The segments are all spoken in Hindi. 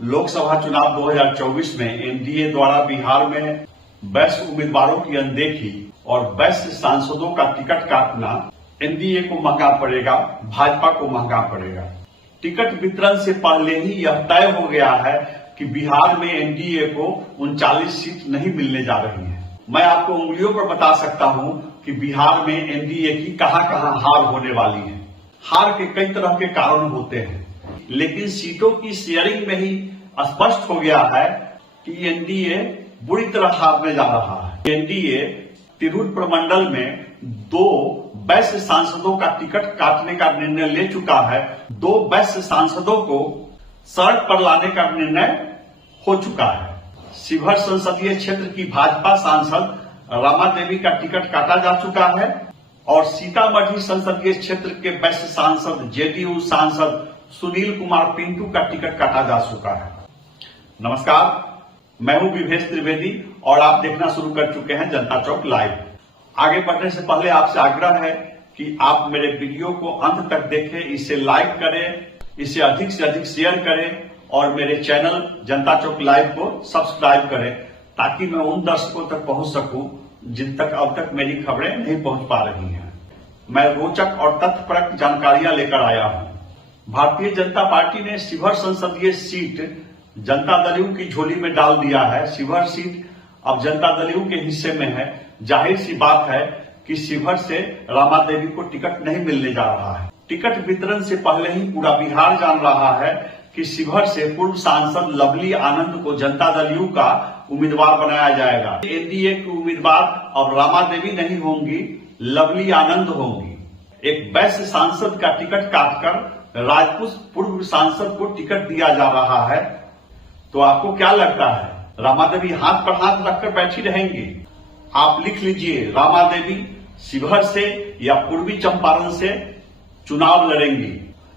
लोकसभा चुनाव 2024 में एनडीए द्वारा बिहार में वैश्य उम्मीदवारों की अनदेखी और वैश्य सांसदों का टिकट काटना एनडीए को महंगा पड़ेगा, भाजपा को महंगा पड़ेगा। टिकट वितरण से पहले ही यह तय हो गया है कि बिहार में एनडीए को 39 सीट नहीं मिलने जा रही है। मैं आपको उंगलियों पर बता सकता हूं कि बिहार में एनडीए की कहां हार होने वाली है। हार के कई तरह के कारण होते हैं, लेकिन सीटों की शेयरिंग में ही स्पष्ट हो गया है कि एनडीए बुरी तरह हारने जा रहा है। एनडीए तिरहुत प्रमंडल में 2 वैश्य सांसदों का टिकट काटने का निर्णय ले चुका है। 2 वैश्य सांसदों को सड़क पर लाने का निर्णय हो चुका है। शिवहर संसदीय क्षेत्र की भाजपा सांसद रमा देवी का टिकट काटा जा चुका है और सीतामढ़ी संसदीय क्षेत्र के वैश्य सांसद जेडीयू सांसद सुनील कुमार पिंटू का टिकट काटा जा चुका है। नमस्कार, मैं हूं विवेश त्रिवेदी और आप देखना शुरू कर चुके हैं जनता चौक लाइव। आगे बढ़ने से पहले आपसे आग्रह है कि आप मेरे वीडियो को अंत तक देखें, इसे लाइक करें, इसे अधिक से अधिक शेयर करें और मेरे चैनल जनता चौक लाइव को सब्सक्राइब करें ताकि मैं उन दर्शकों तक पहुंच सकूं जिन तक अब तक मेरी खबरें नहीं पहुंच पा रही हैं। मैं रोचक और तथ्यपरक जानकारियां लेकर आया हूं। भारतीय जनता पार्टी ने शिवहर संसदीय सीट जनता दल की झोली में डाल दिया है। शिवहर सीट अब जनता दल के हिस्से में है। जाहिर सी बात है कि शिवहर से रमा देवी को टिकट नहीं मिलने जा रहा है। टिकट वितरण से पहले ही पूरा बिहार जान रहा है कि शिवहर से पूर्व सांसद लवली आनंद को जनता दल का उम्मीदवार बनाया जाएगा। एनडीए की उम्मीदवार अब रमा देवी नहीं होंगी, लवली आनंद होंगी। एक वैश्य सांसद का टिकट काटकर राजपूत पूर्व सांसद को टिकट दिया जा रहा है। तो आपको क्या लगता है, रमा देवी हाथ पर हाथ रखकर बैठी रहेंगी? आप लिख लीजिए, रमा देवी शिवहर से या पूर्वी चंपारण से चुनाव लड़ेंगी।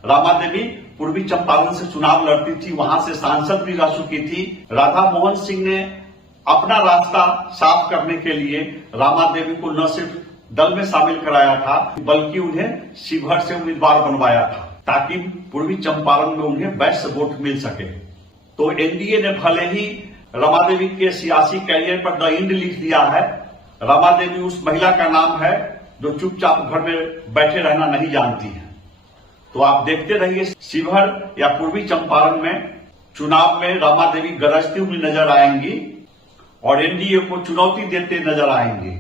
रमा देवी पूर्वी चंपारण से चुनाव लड़ती थी, वहां से सांसद भी रह चुकी थी। राधा मोहन सिंह ने अपना रास्ता साफ करने के लिए रमा देवी को न सिर्फ दल में शामिल कराया था बल्कि उन्हें शिवहर से उम्मीदवार बनवाया था ताकि पूर्वी चंपारण में उन्हें वैश्य वोट मिल सके। तो एनडीए ने भले ही रमा देवी के सियासी कैरियर पर द एंड लिख दिया है। रमा देवी उस महिला का नाम है जो चुपचाप घर में बैठे रहना नहीं जानती है। तो आप देखते रहिए, शिवहर या पूर्वी चंपारण में चुनाव में रमा देवी गरजती हुई नजर आएंगी और एनडीए को चुनौती देते नजर आएंगे।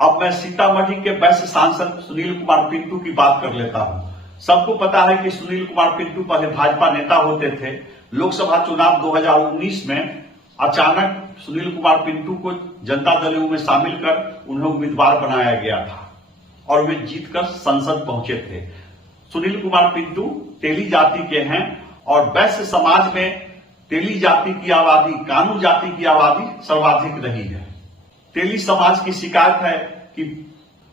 अब मैं सीतामढ़ी के वैश्य सांसद सुनील कुमार पिंटू की बात कर लेता हूं। सबको पता है कि सुनील कुमार पिंटू पहले भाजपा नेता होते थे। लोकसभा चुनाव 2019 में अचानक सुनील कुमार पिंटू को जनता दल में शामिल कर उन्हें उम्मीदवार बनाया गया था और वे जीतकर संसद पहुंचे थे। सुनील कुमार पिंटू तेली जाति के हैं और वैश्य समाज में तेली जाति की आबादी, कानू जाति की आबादी सर्वाधिक रही है। तेली समाज की शिकायत है कि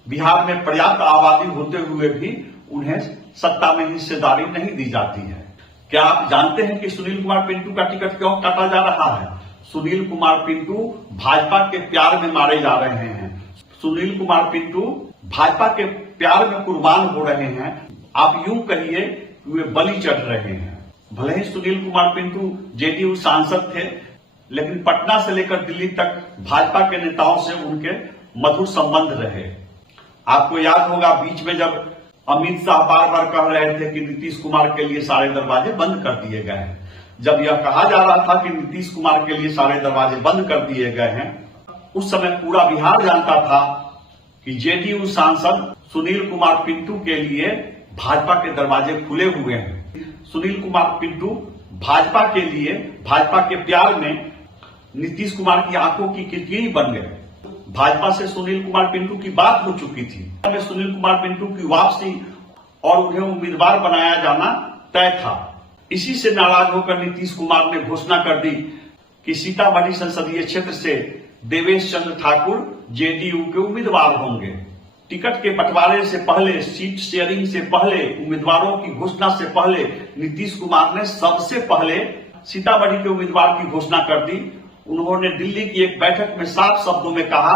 बिहार में पर्याप्त आबादी होते हुए भी उन्हें सत्ता में हिस्सेदारी नहीं दी जाती है। क्या आप जानते हैं कि सुनील कुमार पिंटू का टिकट क्यों काटा जा रहा है? सुनील कुमार पिंटू भाजपा के प्यार में मारे जा रहे हैं। सुनील कुमार पिंटू भाजपा के प्यार में कुर्बान हो रहे हैं। आप यूं कहिए कि वे बलि चढ़ रहे हैं। भले ही सुनील कुमार पिंटू जेडीयू सांसद थे, लेकिन पटना से लेकर दिल्ली तक भाजपा के नेताओं से उनके मधुर संबंध रहे। आपको याद होगा, बीच में जब अमित शाह बार बार कह रहे थे कि नीतीश कुमार के लिए सारे दरवाजे बंद कर दिए गए हैं, जब यह कहा जा रहा था कि नीतीश कुमार के लिए सारे दरवाजे बंद कर दिए गए हैं, उस समय पूरा बिहार जानता था कि जेडीयू सांसद सुनील कुमार पिंटू के लिए भाजपा के दरवाजे खुले हुए हैं। सुनील कुमार पिंटू भाजपा के लिए, भाजपा के प्यार में नीतीश कुमार की आंखों की किरकिरी बन गए। भाजपा से सुनील कुमार पिंटू की बात हो चुकी थी। सुनील कुमार पिंटू की वापसी और उन्हें उम्मीदवार बनाया जाना तय था। इसी से नाराज होकर नीतीश कुमार ने घोषणा कर दी कि सीतामढ़ी संसदीय क्षेत्र से देवेश चंद्र ठाकुर जेडीयू के उम्मीदवार होंगे। टिकट के बंटवारे से पहले, सीट शेयरिंग से पहले, उम्मीदवारों की घोषणा से पहले नीतीश कुमार ने सबसे पहले सीतामढ़ी के उम्मीदवार की घोषणा कर दी। उन्होंने दिल्ली की एक बैठक में साफ शब्दों में कहा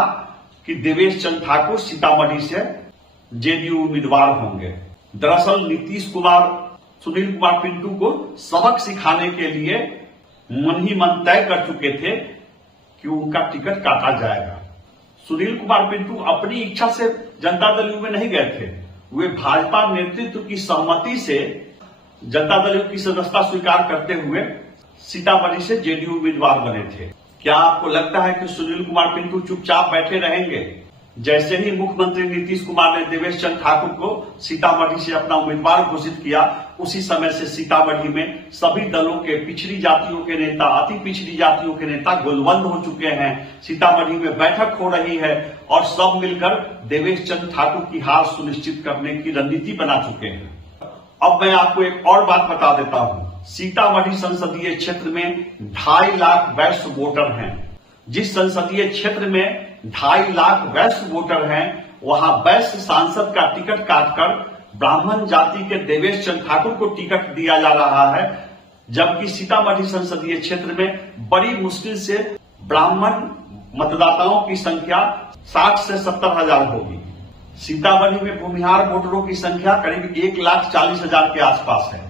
कि देवेश चंद्र ठाकुर सीतामढ़ी से जेडीयू उम्मीदवार होंगे। दरअसल नीतीश कुमार सुनील कुमार पिंटू को सबक सिखाने के लिए मन ही मन तय कर चुके थे कि उनका टिकट काटा जाएगा। सुनील कुमार पिंटू अपनी इच्छा से जनता दल यू में नहीं गए थे, वे भाजपा नेतृत्व की सहमति से जनता दल यू की सदस्यता स्वीकार करते हुए सीतामढ़ी से जेडीयू उम्मीदवार बने थे। क्या आपको लगता है कि सुनील कुमार पिंटू चुपचाप बैठे रहेंगे? जैसे ही मुख्यमंत्री नीतीश कुमार ने देवेश चंद्र ठाकुर को सीतामढ़ी से अपना उम्मीदवार घोषित किया, उसी समय से सीतामढ़ी में सभी दलों के पिछड़ी जातियों के नेता, अति पिछड़ी जातियों के नेता गोलबंद हो चुके हैं। सीतामढ़ी में बैठक हो रही है और सब मिलकर देवेश चंद्र ठाकुर की हार सुनिश्चित करने की रणनीति बना चुके हैं। अब मैं आपको एक और बात बता देता हूं। सीतामढ़ी संसदीय क्षेत्र में 2.5 लाख वैश्य वोटर हैं। जिस संसदीय क्षेत्र में 2.5 लाख वैश्य वोटर हैं, वहां वैश्य सांसद का टिकट काटकर ब्राह्मण जाति के देवेश चंद्र ठाकुर को टिकट दिया जा रहा है, जबकि सीतामढ़ी संसदीय क्षेत्र में बड़ी मुश्किल से ब्राह्मण मतदाताओं की संख्या 60 से 70 हजार होगी। सीतामढ़ी में भूमिहार वोटरों की संख्या करीब 1,40,000 के आसपास है।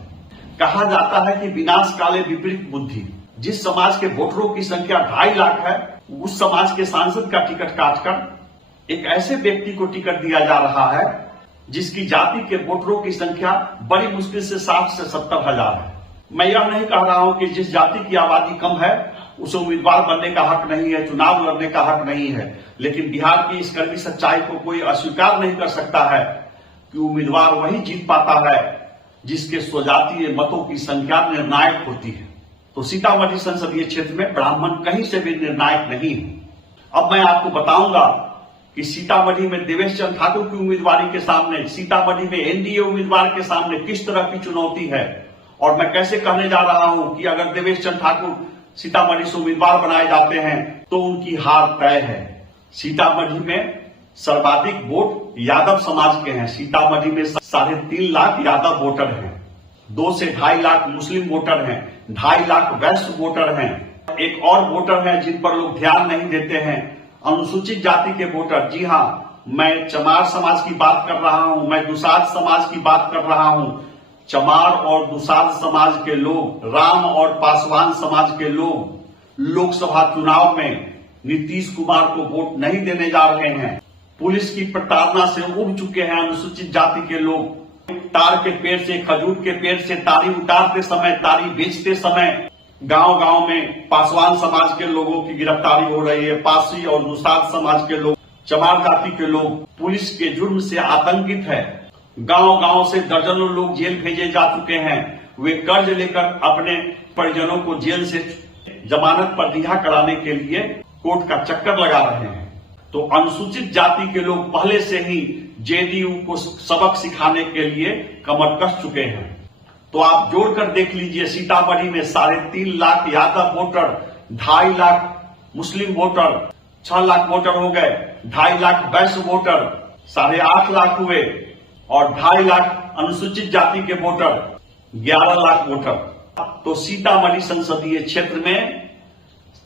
कहा जाता है कि विनाश काले विपरीत बुद्धि। जिस समाज के वोटरों की संख्या 2.5 लाख है, उस समाज के सांसद का टिकट काटकर एक ऐसे व्यक्ति को टिकट दिया जा रहा है जिसकी जाति के वोटरों की संख्या बड़ी मुश्किल से 60 से 70 हजार है। मैं यह नहीं कह रहा हूं कि जिस जाति की आबादी कम है उसे उम्मीदवार बनने का हक नहीं है, चुनाव लड़ने का हक नहीं है, लेकिन बिहार की इस कड़वी सच्चाई को कोई अस्वीकार नहीं कर सकता है कि उम्मीदवार वही जीत पाता है जिसके स्वजातीय मतों की संख्या निर्णायक होती है। तो सीतामढ़ी संसदीय क्षेत्र में ब्राह्मण कहीं से भी निर्णायक नहीं है। अब मैं आपको बताऊंगा कि सीतामढ़ी में देवेश चंद्र ठाकुर की उम्मीदवारी के सामने, सीतामढ़ी में एनडीए उम्मीदवार के सामने किस तरह की चुनौती है, और मैं कैसे कहने जा रहा हूं कि अगर देवेश चंद्र ठाकुर सीतामढ़ी से उम्मीदवार बनाए जाते हैं तो उनकी हार तय है। सीतामढ़ी में सर्वाधिक वोट यादव समाज के हैं। सीतामढ़ी में 3.5 लाख यादव वोटर हैं, 2 से 2.5 लाख मुस्लिम वोटर हैं, 2.5 लाख वैश्य वोटर हैं। एक और वोटर हैं जिन पर लोग ध्यान नहीं देते हैं, अनुसूचित जाति के वोटर। जी हां, मैं चमार समाज की बात कर रहा हूं, मैं दुसाध समाज की बात कर रहा हूं। चमार और दुसाध समाज के लोग, राम और पासवान समाज के लोग लोकसभा चुनाव में नीतीश कुमार को वोट नहीं देने जा रहे हैं। पुलिस की प्रताड़ना से उब चुके हैं अनुसूचित जाति के लोग। तार के पेड़ से, खजूर के पेड़ से तारी उतारते समय, तारी बेचते समय गांव गांव में पासवान समाज के लोगों की गिरफ्तारी हो रही है। पासी और दुसाध समाज के लोग, चमार जाति के लोग पुलिस के जुर्म से आतंकित है। गांव गांव से दर्जनों लोग जेल भेजे जा चुके हैं। वे कर्ज लेकर अपने परिजनों को जेल से जमानत पर रिहा कराने के लिए कोर्ट का चक्कर लगा रहे हैं। तो अनुसूचित जाति के लोग पहले से ही जेडीयू को सबक सिखाने के लिए कमर कस चुके हैं। तो आप जोड़कर देख लीजिए, सीतामढ़ी में 3.5 लाख यादव वोटर, 2.5 लाख मुस्लिम वोटर, 6 लाख वोटर हो गए, 2.5 लाख वैश्य वोटर, 8.5 लाख हुए, और 2.5 लाख अनुसूचित जाति के वोटर, 11 लाख वोटर। तो सीतामढ़ी संसदीय क्षेत्र में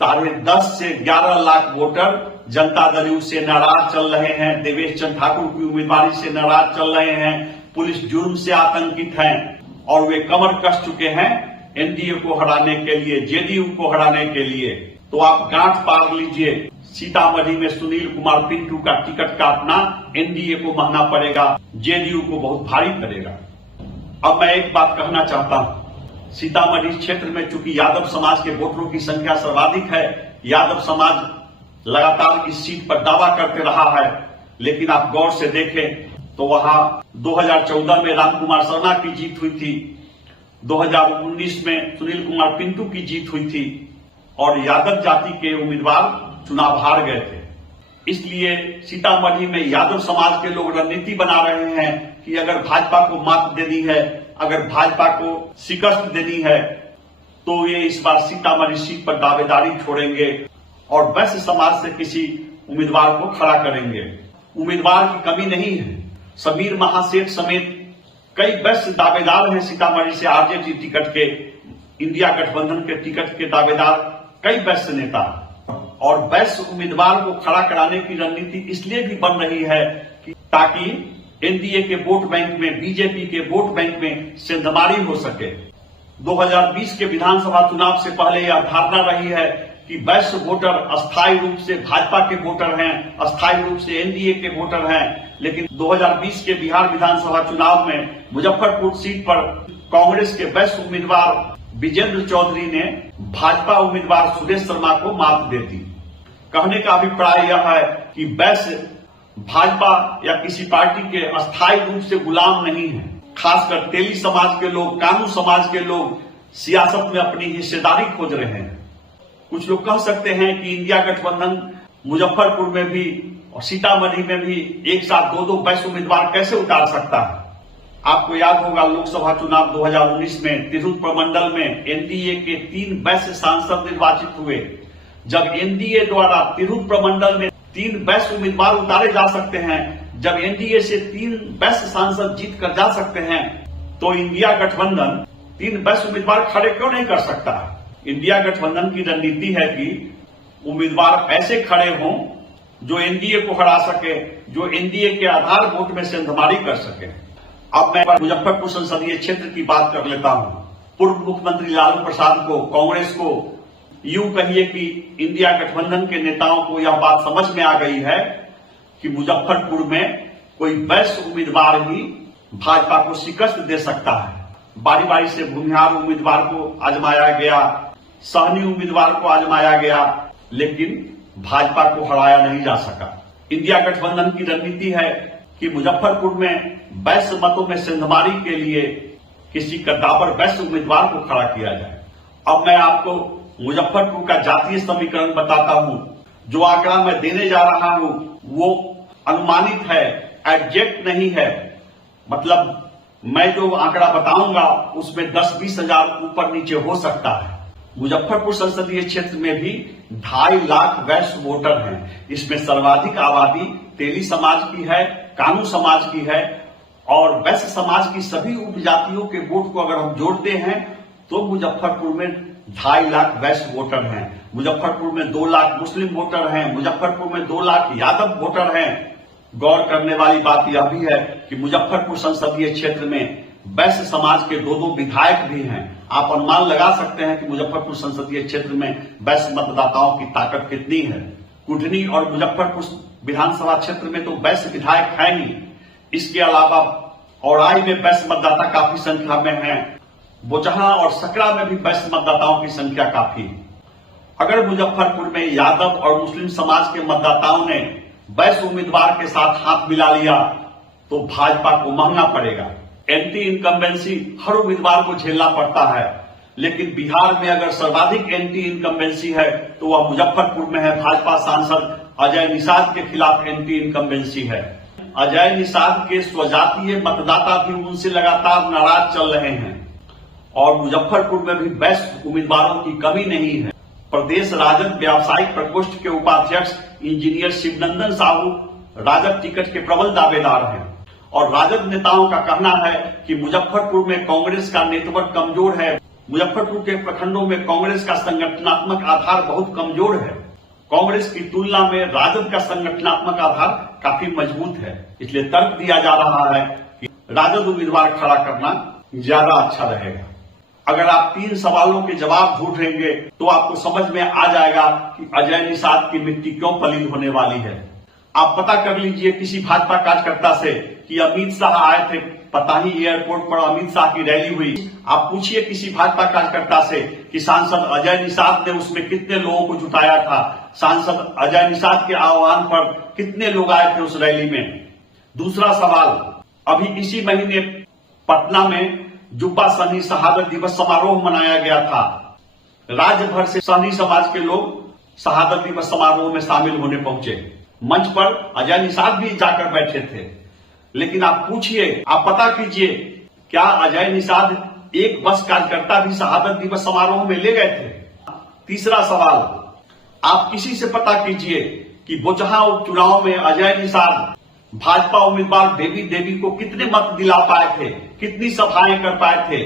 10.5 से 11 लाख वोटर जनता दल यू से नाराज चल रहे हैं, देवेश चंद्र ठाकुर की उम्मीदवारी से नाराज चल रहे हैं, पुलिस जुर्म से आतंकित हैं और वे कमर कस चुके हैं एनडीए को हराने के लिए, जेडीयू को हराने के लिए। तो आप गांठ पार लीजिए, सीतामढ़ी में सुनील कुमार पिंटू का टिकट काटना एनडीए को महंगा पड़ेगा, जेडीयू को बहुत भारी पड़ेगा। अब मैं एक बात कहना चाहता हूं, सीतामढ़ी क्षेत्र में चूंकि यादव समाज के वोटरों की संख्या सर्वाधिक है, यादव समाज लगातार इस सीट पर दावा करते रहा है, लेकिन आप गौर से देखें तो वहां 2014 में राम कुमार शर्मा की जीत हुई थी, 2019 में सुनील कुमार पिंटू की जीत हुई थी और यादव जाति के उम्मीदवार चुनाव हार गए थे। इसलिए सीतामढ़ी में यादव समाज के लोग रणनीति बना रहे हैं कि अगर भाजपा को मात देनी है, अगर भाजपा को शिकस्त देनी है, तो ये इस बार सीतामढ़ी सीट पर दावेदारी छोड़ेंगे और वैश्य समाज से किसी उम्मीदवार को खड़ा करेंगे। उम्मीदवार की कमी नहीं है, समीर महासेठ समेत कई वैश्य दावेदार हैं सीतामढ़ी से, आरजेडी टिकट के, इंडिया गठबंधन के टिकट के दावेदार कई वैश्य नेता, और वैश्य उम्मीदवार को खड़ा कराने की रणनीति इसलिए भी बन रही है कि ताकि एनडीए के वोट बैंक में, बीजेपी के वोट बैंक में सेंधमारी हो सके। 2020 के विधानसभा चुनाव से पहले यह धारणा रही है कि वैश्य वोटर अस्थायी रूप से भाजपा के वोटर हैं, अस्थायी रूप से एनडीए के वोटर हैं। लेकिन 2020 के बिहार विधानसभा चुनाव में मुजफ्फरपुर सीट पर कांग्रेस के वैश्य उम्मीदवार विजेंद्र चौधरी ने भाजपा उम्मीदवार सुरेश शर्मा को मात दे दी। कहने का अभिप्राय यह है कि वैश्य भाजपा या किसी पार्टी के अस्थायी रूप से गुलाम नहीं है। खासकर तेली समाज के लोग, कानू समाज के लोग सियासत में अपनी हिस्सेदारी खोज रहे हैं। कुछ लोग कह सकते हैं कि इंडिया गठबंधन मुजफ्फरपुर में भी और सीतामढ़ी में भी एक साथ दो वैश्य उम्मीदवार कैसे उतार सकता है। आपको याद होगा लोकसभा चुनाव 2019 में तिरहुत प्रमंडल में एनडीए के 3 वैश्य सांसद निर्वाचित हुए। जब एनडीए द्वारा तिरहुत प्रमंडल में 3 वैश्य उम्मीदवार उतारे जा सकते हैं, जब एनडीए से 3 वैश्य सांसद जीत कर जा सकते हैं, तो इंडिया गठबंधन 3 वैश्य उम्मीदवार खड़े क्यों नहीं कर सकता। इंडिया गठबंधन की रणनीति है कि उम्मीदवार ऐसे खड़े हों जो एनडीए को हरा सके, जो एनडीए के आधार वोट में सेंधमारी कर सके। अब मैं मुजफ्फरपुर संसदीय क्षेत्र की बात कर लेता हूं। पूर्व मुख्यमंत्री लालू प्रसाद को, कांग्रेस को, यूं कहिए कि इंडिया गठबंधन के नेताओं को यह बात समझ में आ गई है कि मुजफ्फरपुर में कोई वैश्य उम्मीदवार ही भाजपा को शिकस्त दे सकता है। बारी बारी से भूमिहार उम्मीदवार को आजमाया गया, सहनी उम्मीदवार को आजमाया गया, लेकिन भाजपा को हराया नहीं जा सका। इंडिया गठबंधन की रणनीति है कि मुजफ्फरपुर में वैश्य मतों में सेंधमारी के लिए किसी कद्दावर वैश्य उम्मीदवार को खड़ा किया जाए। अब मैं आपको मुजफ्फरपुर का जातीय समीकरण बताता हूं। जो आंकड़ा मैं देने जा रहा हूं वो अनुमानित है, एग्जैक्ट नहीं है। मतलब मैं जो आंकड़ा बताऊंगा उसमें 10-20 हजार ऊपर नीचे हो सकता है। मुजफ्फरपुर संसदीय क्षेत्र में भी 2.5 लाख वैश्य वोटर हैं। इसमें सर्वाधिक आबादी तेली समाज की है, कानू समाज की है, और वैश्य समाज की सभी उपजातियों के वोट को अगर हम जोड़ते हैं तो मुजफ्फरपुर में 2.5 लाख वैश्य वोटर हैं। मुजफ्फरपुर में 2 लाख मुस्लिम वोटर हैं। मुजफ्फरपुर में 2 लाख यादव वोटर हैं। गौर करने वाली बात यह भी है कि मुजफ्फरपुर संसदीय क्षेत्र में वैश्य समाज के 2 विधायक भी हैं। आप अनुमान लगा सकते हैं कि मुजफ्फरपुर संसदीय क्षेत्र में वैश्य मतदाताओं की ताकत कितनी है। कुटनी और मुजफ्फरपुर विधानसभा क्षेत्र में तो वैश्य विधायक है ही। इसके अलावा औराई में वैश्य मतदाता काफी संख्या में है। बोचहा और सकरा में भी वैश्य मतदाताओं की संख्या काफी। अगर मुजफ्फरपुर में यादव और मुस्लिम समाज के मतदाताओं ने वैश्य उम्मीदवार के साथ हाथ मिला लिया तो भाजपा को महंगा पड़ेगा। एंटी इनकम्बेंसी हर उम्मीदवार को झेलना पड़ता है, लेकिन बिहार में अगर सर्वाधिक एंटी इनकम्बेंसी है तो वह मुजफ्फरपुर में है। भाजपा सांसद अजय निषाद के खिलाफ एंटी इनकम्बेंसी है। अजय निषाद के स्वजातीय मतदाता भी उनसे लगातार नाराज चल रहे हैं और मुजफ्फरपुर में भी वैश्य उम्मीदवारों की कमी नहीं है। प्रदेश राजद व्यावसायिक प्रकोष्ठ के उपाध्यक्ष इंजीनियर शिवनंदन साहू राजद टिकट के प्रबल दावेदार हैं और राजद नेताओं का कहना है कि मुजफ्फरपुर में कांग्रेस का नेटवर्क कमजोर है। मुजफ्फरपुर के प्रखंडों में कांग्रेस का संगठनात्मक आधार बहुत कमजोर है। कांग्रेस की तुलना में राजद का संगठनात्मक आधार काफी मजबूत है। इसलिए तर्क दिया जा रहा है कि राजद उम्मीदवार खड़ा करना ज्यादा अच्छा रहेगा। अगर आप 3 सवालों के जवाब ढूंढेंगे तो आपको समझ में आ जाएगा कि अजय निषाद की मिट्टी क्यों पलीद होने वाली है। आप पता कर लीजिए किसी भाजपा कार्यकर्ता से कि अमित शाह आए थे, पता ही एयरपोर्ट पर अमित शाह की रैली हुई। आप पूछिए किसी भाजपा कार्यकर्ता से कि सांसद अजय निषाद ने उसमें कितने लोगों को जुटाया था, सांसद अजय निषाद के आह्वान पर कितने लोग आए थे उस रैली में। दूसरा सवाल, अभी इसी महीने पटना में जुब्बा सहनी शहादत दिवस समारोह मनाया गया था। राज्य भर से सहनी समाज के लोग शहादत दिवस समारोह में शामिल होने पहुंचे। मंच पर अजय निषाद भी जाकर बैठे थे। लेकिन आप पूछिए, आप पता कीजिए, क्या अजय निषाद एक बस कार्यकर्ता भी शहादत दिवस समारोह में ले गए थे? तीसरा सवाल, आप किसी से पता कीजिए कि बोचहा उपचुनाव में अजय निषाद भाजपा उम्मीदवार बेबी देवी को कितने मत दिला पाए थे, कितनी सभाएं कर पाए थे?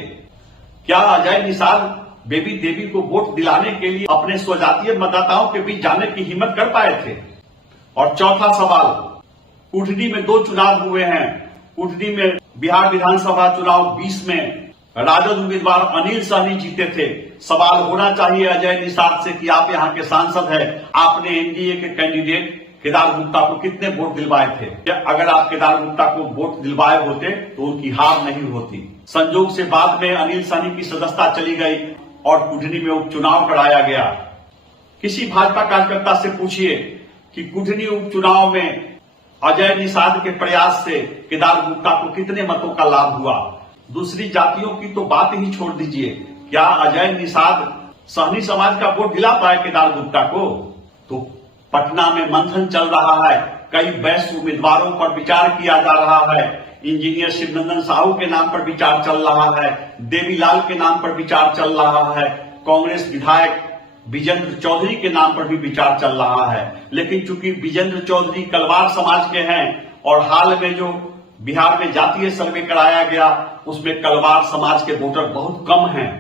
क्या अजय निषाद बेबी देवी को वोट दिलाने के लिए अपने स्वजातीय मतदाताओं के बीच जाने की हिम्मत कर पाए थे? और चौथा सवाल, कुटनी में 2 चुनाव हुए हैं। कुटनी में बिहार विधानसभा चुनाव 20 में राजद उम्मीदवार अनिल सहनी जीते थे। सवाल होना चाहिए अजय निषाद से कि आप यहाँ के सांसद हैं, आपने एनडीए के कैंडिडेट केदार गुप्ता को कितने वोट दिलवाए थे? अगर आप केदार गुप्ता को वोट दिलवाए होते तो उनकी हार नहीं होती। संजोग से बाद में अनिल सहनी की सदस्यता चली गई और कुढ़नी में उपचुनाव कराया गया। किसी भाजपा कार्यकर्ता से पूछिए कि कुढ़नी उपचुनाव में अजय निषाद के प्रयास से केदार गुप्ता को कितने मतों का लाभ हुआ। दूसरी जातियों की तो बात ही छोड़ दीजिए, क्या अजय निषाद सहनी समाज का वोट दिला पाए केदार गुप्ता को? तो पटना में मंथन चल रहा है, कई वैश्य उम्मीदवारों पर विचार किया जा रहा है। इंजीनियर शिवनंदन साहू के नाम पर विचार चल रहा है, देवीलाल के नाम पर विचार चल रहा है, कांग्रेस विधायक विजेंद्र चौधरी के नाम पर भी विचार चल रहा है। लेकिन चूंकि विजेंद्र चौधरी कलवार समाज के हैं और हाल में जो बिहार में जातीय सर्वे कराया गया उसमें कलवार समाज के वोटर बहुत कम हैं।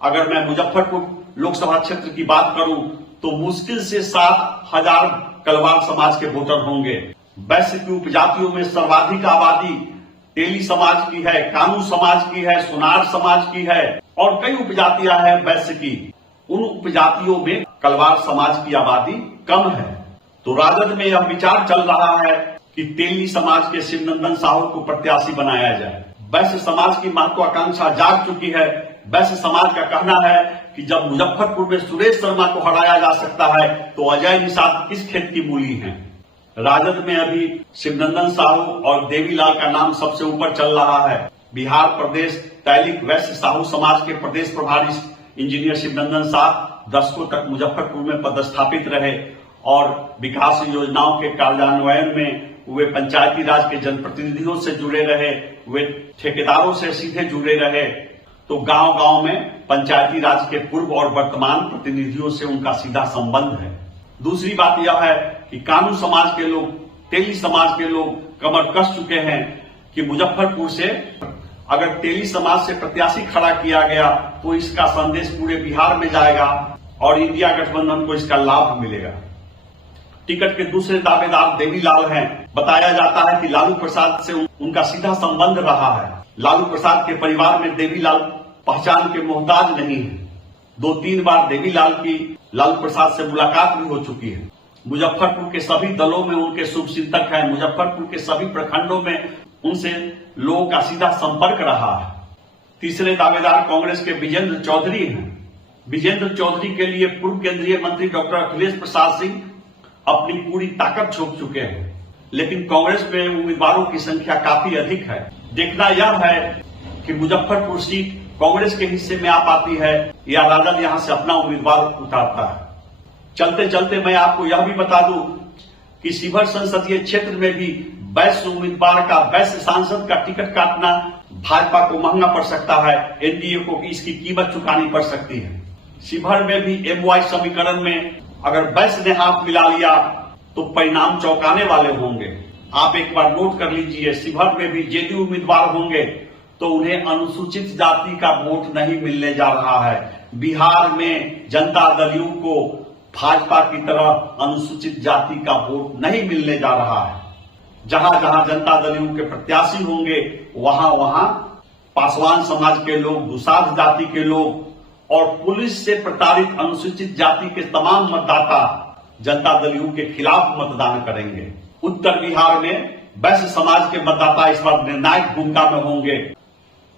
अगर मैं मुजफ्फरपुर लोकसभा क्षेत्र की बात करूं तो मुश्किल से 7,000 कलवार समाज के वोटर होंगे। वैश्य की उपजातियों में सर्वाधिक आबादी तेली समाज की है, कानू समाज की है, सोनार समाज की है और कई उपजातियां हैं वैश्य की। उन उपजातियों में कलवार समाज की आबादी कम है। तो राजद में यह विचार चल रहा है कि तेली समाज के शिवनंदन साहू को प्रत्याशी बनाया जाए। वैश्य समाज की महत्वाकांक्षा जाग चुकी है। वैश्य समाज का कहना है कि जब मुजफ्फरपुर में सुरेश शर्मा को हराया जा सकता है तो अजय निषाद किस खेत की मूली हैं। राजद में अभी शिवनंदन साहू और देवीलाल का नाम सबसे ऊपर चल रहा है। बिहार प्रदेश तैलिक वैश्य साहू समाज के प्रदेश प्रभारी इंजीनियर शिवनंदन साहब दशकों तक मुजफ्फरपुर में पदस्थापित रहे और विकास योजनाओं के कार्यान्वयन में वे पंचायती राज के जनप्रतिनिधियों से जुड़े रहे, वे ठेकेदारों से सीधे जुड़े रहे। तो गांव गांव में पंचायती राज के पूर्व और वर्तमान प्रतिनिधियों से उनका सीधा संबंध है। दूसरी बात यह है कि कानू समाज के लोग, तेली समाज के लोग कमर कस चुके हैं कि मुजफ्फरपुर से अगर तेली समाज से प्रत्याशी खड़ा किया गया तो इसका संदेश पूरे बिहार में जाएगा और इंडिया गठबंधन को इसका लाभ मिलेगा। टिकट के दूसरे दावेदार देवीलाल हैं। बताया जाता है कि लालू प्रसाद से उनका सीधा संबंध रहा है। लालू प्रसाद के परिवार में देवीलाल पहचान के मोहताज नहीं है। 2-3 बार देवीलाल की लालू प्रसाद से मुलाकात भी हो चुकी है। मुजफ्फरपुर के सभी दलों में उनके शुभचिंतक हैं। मुजफ्फरपुर के सभी प्रखंडों में उनसे लोगों का सीधा संपर्क रहा है। तीसरे दावेदार कांग्रेस के विजेंद्र चौधरी हैं। विजेंद्र चौधरी के लिए पूर्व केंद्रीय मंत्री डॉक्टर अखिलेश प्रसाद सिंह अपनी पूरी ताकत झोंक चुके हैं, लेकिन कांग्रेस में उम्मीदवारों की संख्या काफी अधिक है। देखना यह है कि मुजफ्फरपुर सीट कांग्रेस के हिस्से में आ पाती है या राजद यहां से अपना उम्मीदवार उतारता है। चलते चलते मैं आपको यह भी बता दूं कि शिवहर संसदीय क्षेत्र में भी वैश्य उम्मीदवार का, वैश्य सांसद का टिकट काटना भाजपा को महंगा पड़ सकता है। एनडीए को इसकी कीमत चुकानी पड़ सकती है। शिवहर में भी एमवाई समीकरण में अगर वैश्य ने हाथ मिला लिया तो परिणाम चौंकाने वाले होंगे। आप एक बार नोट कर लीजिए, शिवहर में भी जेडीयू उम्मीदवार होंगे तो उन्हें अनुसूचित जाति का वोट नहीं मिलने जा रहा है। बिहार में जनता दल यू को भाजपा की तरह अनुसूचित जाति का वोट नहीं मिलने जा रहा है। जहां जहां जनता दल यू के प्रत्याशी होंगे वहां वहां पासवान समाज के लोग, दुसाध जाति के लोग और पुलिस से प्रताड़ित अनुसूचित जाति के तमाम मतदाता जनता दल यू के खिलाफ मतदान करेंगे। उत्तर बिहार में वैश्य समाज के मतदाता इस बार निर्णायक भूमिका में होंगे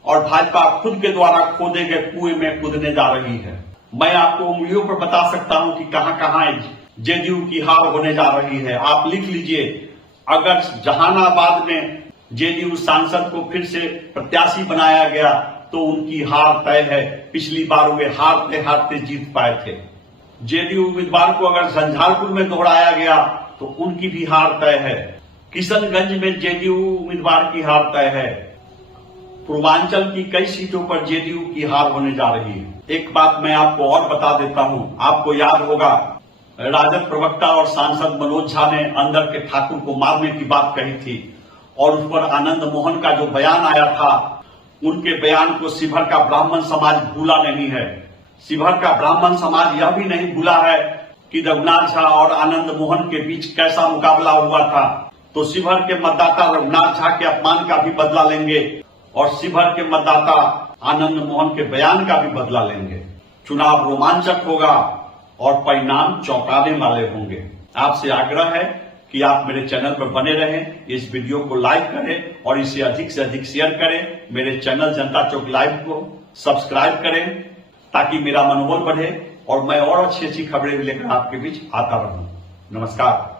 और भाजपा खुद के द्वारा खोदे गए कुएं में कूदने जा रही है। मैं आपको उंगलियों पर बता सकता हूं कि कहां कहां जेडीयू की हार होने जा रही है। आप लिख लीजिए, अगर जहानाबाद में जेडीयू सांसद को फिर से प्रत्याशी बनाया गया तो उनकी हार तय है। पिछली बार वे हारते हारते जीत पाए थे। जेडीयू उम्मीदवार को अगर झंझारपुर में दोहराया गया तो उनकी भी हार तय है। किशनगंज में जेडीयू उम्मीदवार की हार तय है। पूर्वांचल की कई सीटों पर जेडीयू की हार होने जा रही है। एक बात मैं आपको और बता देता हूं, आपको याद होगा राजद प्रवक्ता और सांसद मनोज झा ने अंदर के ठाकुर को मारने की बात कही थी और उस पर आनंद मोहन का जो बयान आया था, उनके बयान को शिवहर का ब्राह्मण समाज भूला नहीं है। शिवहर का ब्राह्मण समाज यह भी नहीं भूला है कि रघुनाथ झा और आनंद मोहन के बीच कैसा मुकाबला हुआ था। तो शिवहर के मतदाता रघुनाथ झा के अपमान का भी बदला लेंगे और शिवहर के मतदाता आनंद मोहन के बयान का भी बदला लेंगे। चुनाव रोमांचक होगा और परिणाम चौंकाने वाले होंगे। आपसे आग्रह है कि आप मेरे चैनल पर बने रहें, इस वीडियो को लाइक करें और इसे अधिक से अधिक शेयर करें। मेरे चैनल जनता चौक लाइव को सब्सक्राइब करें ताकि मेरा मनोबल बढ़े और मैं और अच्छी अच्छी खबरें लेकर आपके बीच आता रहूं। नमस्कार।